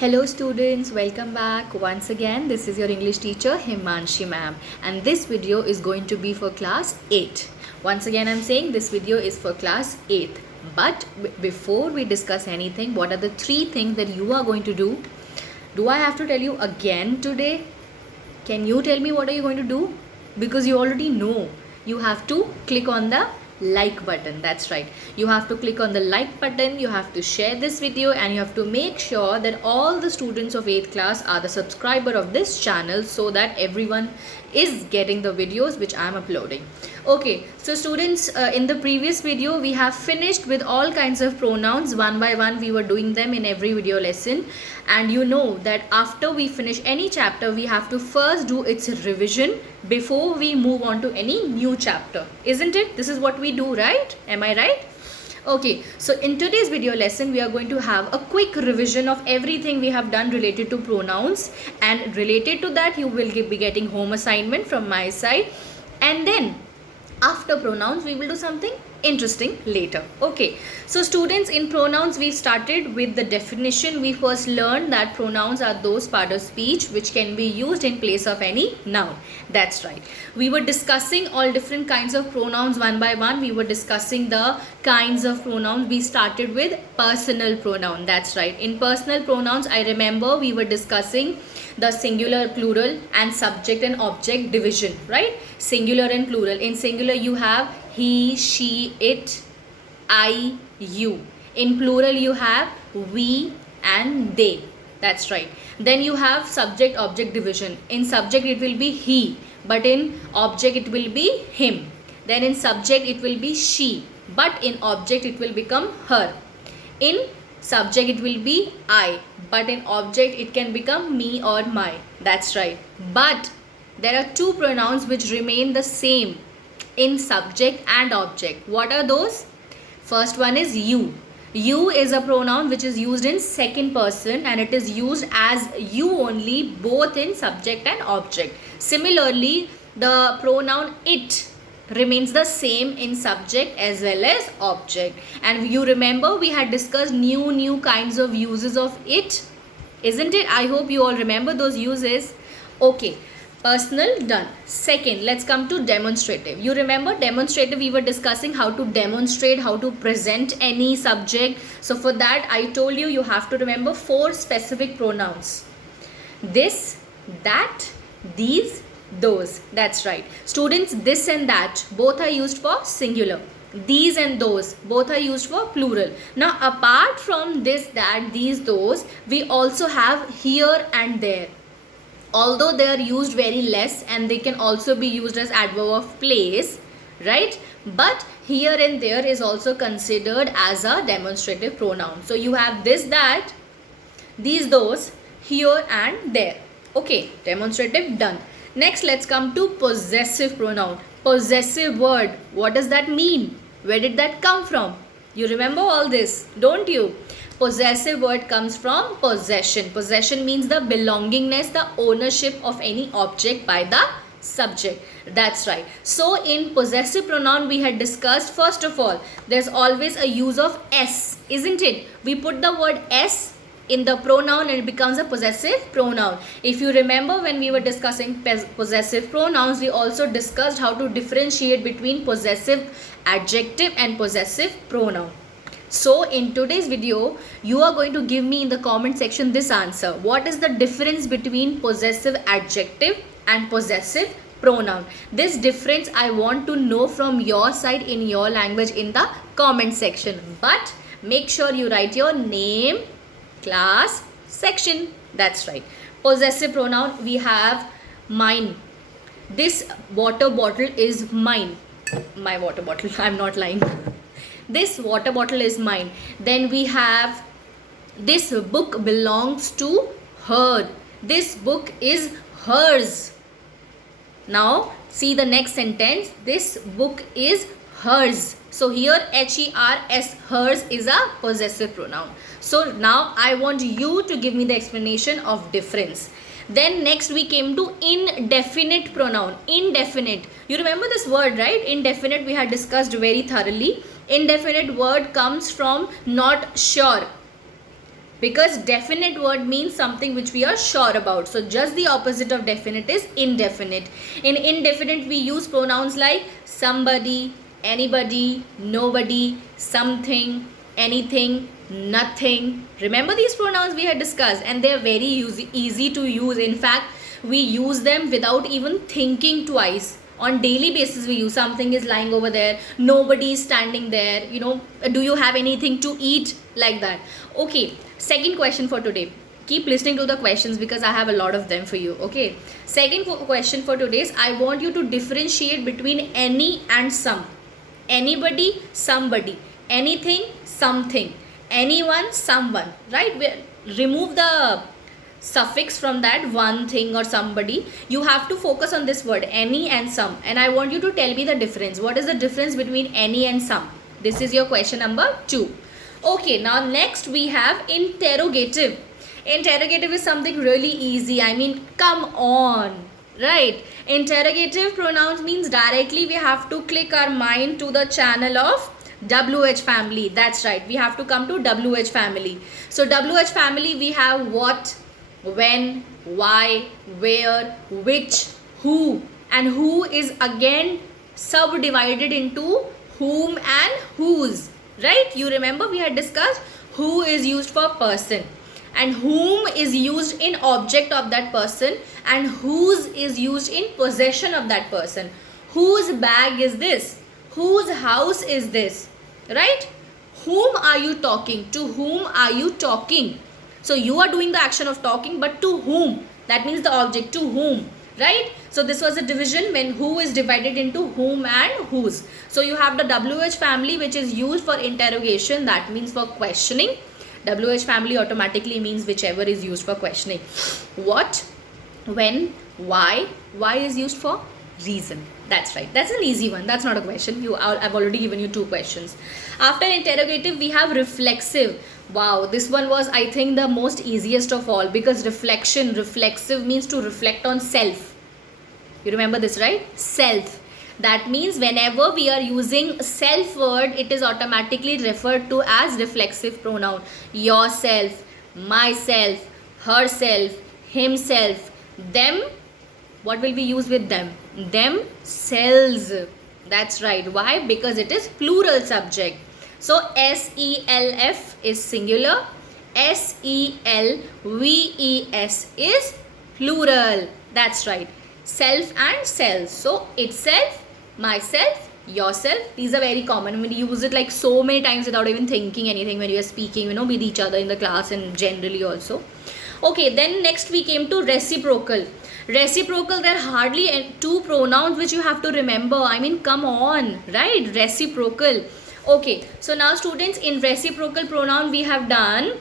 Hello students, welcome back once again. This is your English teacher Himanshi ma'am, and this video is going to be for class 8. Once again I'm saying this video is for class 8. But before we discuss anything, what are the 3 things that you are going to do? Do I have to tell you again today? Can you tell me what are you going to do? Because you already know. You have to click on the like button. That's right, you have to click on the like button, you have to share this video, and you have to make sure that all the students of 8th class are the subscriber of this channel, so that everyone is getting the videos which I am uploading. Okay, so students, in the previous video we have finished with all kinds of pronouns. One by one we were doing them in every video lesson, and you know that after we finish any chapter we have to first do its revision before we move on to any new chapter, isn't it? This is what we do, right? Am I right? Okay, so in today's video lesson we are going to have a quick revision of everything we have done related to pronouns, and related to that you will be getting home assignment from my side, and then after pronouns we will do something interesting later. Okay, so students, in pronouns we started with the definition. We first learned that pronouns are those part of speech which can be used in place of any noun. That's right, we were discussing all different kinds of pronouns one by one. We were discussing the kinds of pronouns. We started with personal pronoun. That's right, in personal pronouns I remember we were discussing the singular, plural and subject and object division, right? Singular and plural. In singular you have he, she, it, I, you. In plural you have we and they. That's right. Then you have subject object division. In subject it will be he, but in object it will be him. Then in subject it will be she, but in object it will become her. In subject it will be I, but in object it can become me or my. That's right. But there are 2 pronouns which remain the same in subject and object. What are those? First one is you. You is a pronoun which is used in second person, and it is used as you only, both in subject and object. Similarly, the pronoun it remains the same in subject as well as object. And you remember we had discussed new kinds of uses of it, isn't it? I hope you all remember those uses. Okay, personal done. Second, let's come to demonstrative. You remember demonstrative, we were discussing how to demonstrate, how to present any subject. So for that I told you, you have to remember 4 specific pronouns: this, that, these, those. That's right, students, this and that both are used for singular. These and those both are used for plural. Now apart from this, that, these, those, we also have here and there. Although they are used very less, and they can also be used as adverb of place, right? But here and there is also considered as a demonstrative pronoun. So you have this, that, these, those, here and there. Okay, demonstrative done. Next, let's come to possessive pronoun. Possessive word, what does that mean? Where did that come from? You remember all this, don't you? Possessive word comes from possession. Possession means the belongingness, the ownership of any object by the subject. That's right. So in possessive pronoun we had discussed, first of all, there's always a use of s, isn't it? We put the word s in the pronoun and it becomes a possessive pronoun. If you remember, when we were discussing possessive pronouns, we also discussed how to differentiate between possessive adjective and possessive pronoun. So in today's video you are going to give me in the comment section this answer: what is the difference between possessive adjective and possessive pronoun? This difference I want to know from your side in your language in the comment section. But make sure you write your name, class, section. That's right. Possessive pronoun, we have mine. This water bottle is mine. My water bottle, I'm not lying. This water bottle is mine. Then we have this book belongs to her. This book is hers. Now see the next sentence. This book is hers. So here hers, hers, is a possessive pronoun. So now I want you to give me the explanation of difference. Then next we came to indefinite pronoun. Indefinite, you remember this word, right? Indefinite we had discussed very thoroughly. Indefinite word comes from not sure. Because definite word means something which we are sure about. So just the opposite of definite is indefinite. In indefinite we use pronouns like somebody, anybody, nobody, something, anything, nothing. Remember these pronouns we had discussed, and they are very easy to use. In fact, we use them without even thinking twice. On daily basis we use. Something is lying over there, nobody is standing there, do you have anything to eat, like that. Okay, second question for today. Keep listening to the questions because I have a lot of them for you. Okay, second question for today is, I want you to differentiate between any and some. Anybody, somebody, anything, something, anyone, someone, right? Remove the suffix from that one thing or somebody. You have to focus on this word any and some, and I want you to tell me the difference. What is the difference between any and some? This is your question number 2. Okay, now next we have interrogative. Interrogative is something really easy. I mean, come on, right? Interrogative pronouns means directly we have to click our mind to the channel of WH family. That's right, we have to come to WH family. So WH family we have what, when, why, where, which, who, and who is again subdivided into whom and whose, right? You remember we had discussed who is used for person, and whom is used in object of that person, and whose is used in possession of that person. Whose bag is this? Whose house is this? Right? Whom are you talking? To whom are you talking? So you are doing the action of talking, but to whom? That means the object, to whom, right? So this was a division when who is divided into whom and whose. So you have the WH family which is used for interrogation, that means for questioning. WH family automatically means whichever is used for questioning. What, when, why is used for reason. That's right, that's an easy one, that's not a question. I've already given you 2 questions. After interrogative we have reflexive. Wow, this one was, I think, the most easiest of all, because reflexive means to reflect on self. You remember this, right? Self. That means whenever we are using self word, it is automatically referred to as reflexive pronoun. Yourself, myself, herself, himself, them. What will we use with them? Themselves. That's right. Why? Because it is plural subject. So SELF is singular, SELVES is plural. That's right. Self and selves. So itself, myself, yourself. These are very common. We use it like so many times without even thinking anything when you are speaking, with each other in the class and generally also. Okay, then next we came to reciprocal. Reciprocal, there are hardly 2 pronouns which you have to remember. I mean, come on, right? Reciprocal. Okay, so now students, in reciprocal pronoun we have done,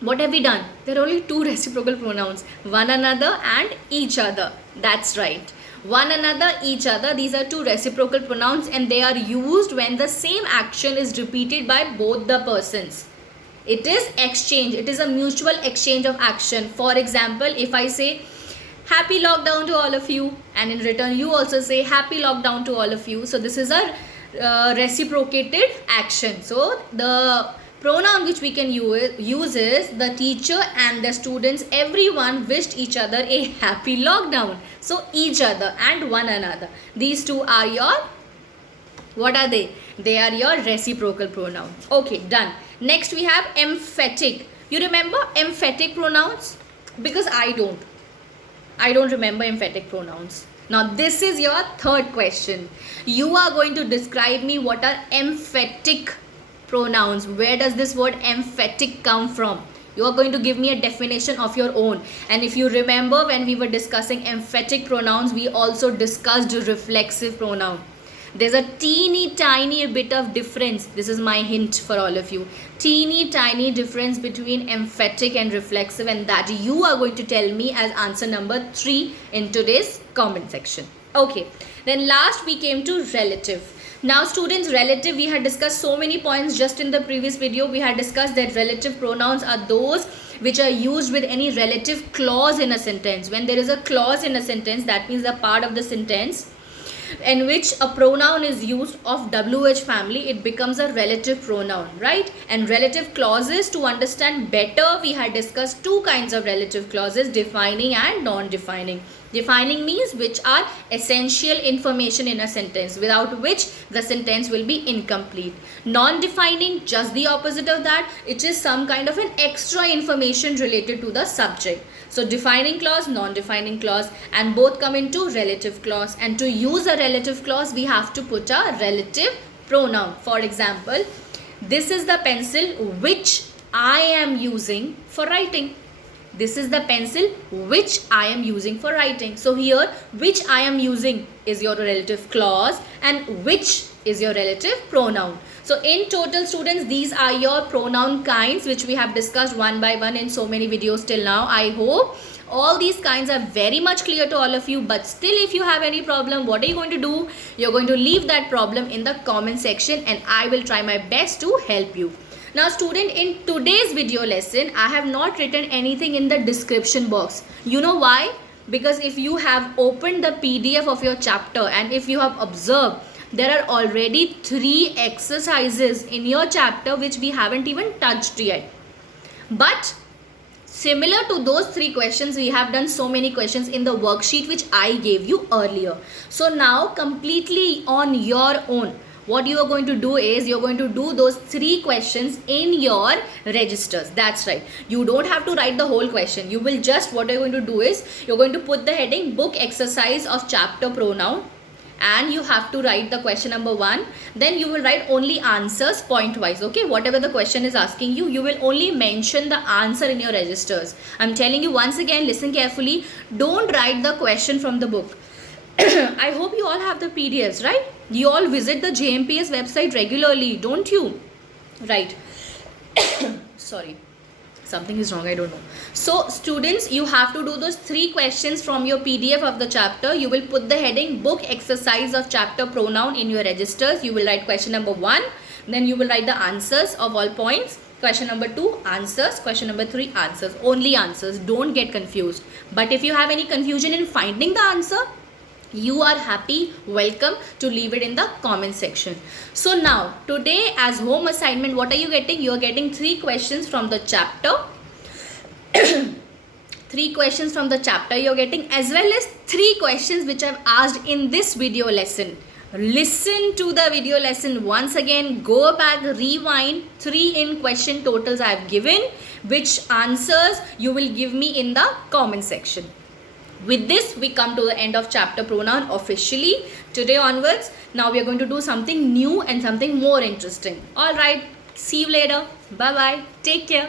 what have we done? There are only 2 reciprocal pronouns, one another and each other. That's right, one another, each other. These are 2 reciprocal pronouns, and they are used when the same action is repeated by both the persons. It is exchange, it is a mutual exchange of action. For example, if I say happy lockdown to all of you, and in return you also say happy lockdown to all of you, so this is a reciprocated action. So the pronoun which we can use is the teacher and the students, everyone wished each other a happy lockdown. So each other and one another, these 2 are your, what are they? They are your reciprocal pronoun. Okay, done. Next we have emphatic. You remember emphatic pronouns? Because I don't remember emphatic pronouns. Now this is your third question. You are going to describe me what are emphatic pronouns. Where does this word emphatic come from? You are going to give me a definition of your own. And if you remember, when we were discussing emphatic pronouns, we also discussed reflexive pronoun. There's a teeny tiny bit of difference. This is my hint for all of you. Teeny tiny difference between emphatic and reflexive, and that you are going to tell me as answer number 3 in today's comment section. Okay, then last we came to relative. Now students, relative, we had discussed so many points just in the previous video. We had discussed that relative pronouns are those which are used with any relative clause in a sentence. When there is a clause in a sentence, that means a part of the sentence in which a pronoun is used of WH family, it becomes a relative pronoun, right? And relative clauses, to understand better, we had discussed two kinds of relative clauses, defining and non-defining. Defining means which are essential information in a sentence, without which the sentence will be incomplete. Non-defining, just the opposite of that, it is some kind of an extra information related to the subject. So defining clause, non-defining clause, and both come into relative clause. And to use a relative clause, we have to put a relative pronoun. For example, this is the pencil which I am using for writing. This is the pencil which I am using for writing. So here, which I am using is your relative clause and which is your relative pronoun. So in total, students, these are your pronoun kinds which we have discussed one by one in so many videos till now. I hope all these kinds are very much clear to all of you, but still if you have any problem, what are you going to do? You're going to leave that problem in the comment section and I will try my best to help you. Now student, in today's video lesson, I have not written anything in the description box. You know why? Because if you have opened the PDF of your chapter and if you have observed, there are already 3 exercises in your chapter which we haven't even touched yet. But similar to those 3 questions, we have done so many questions in the worksheet which I gave you earlier. So now completely on your own, what you are going to do is you're going to do those 3 questions in your registers. That's right. You don't have to write the whole question. You will just, what you're going to do is you're going to put the heading book exercise of chapter pronoun and you have to write the question number 1. Then you will write only answers point wise. Okay, whatever the question is asking you, you will only mention the answer in your registers. I'm telling you once again, listen carefully. Don't write the question from the book. I hope you all have the PDFs, right? You all visit the JMPS website regularly, don't you? Right. Sorry, something is wrong, I don't know. So students, you have to do those 3 questions from your PDF of the chapter. You will put the heading book exercise of chapter pronoun in your registers. You will write question number 1. Then you will write the answers of all points. Question number 2, answers. Question number 3, answers. Only answers. Don't get confused. But if you have any confusion in finding the answer, you are happy, welcome to leave it in the comment section. So now today as home assignment, what are you getting? You are getting 3 questions from the chapter. 3 questions from the chapter you're getting, as well as 3 questions which I've asked in this video lesson. Listen to the video lesson once again, go back, rewind. 3 in question totals I have given, which answers you will give me in the comment section. With this, we come to the end of chapter pronoun officially. Today onwards, now we are going to do something new and something more interesting. Alright, see you later. Bye-bye. Take care.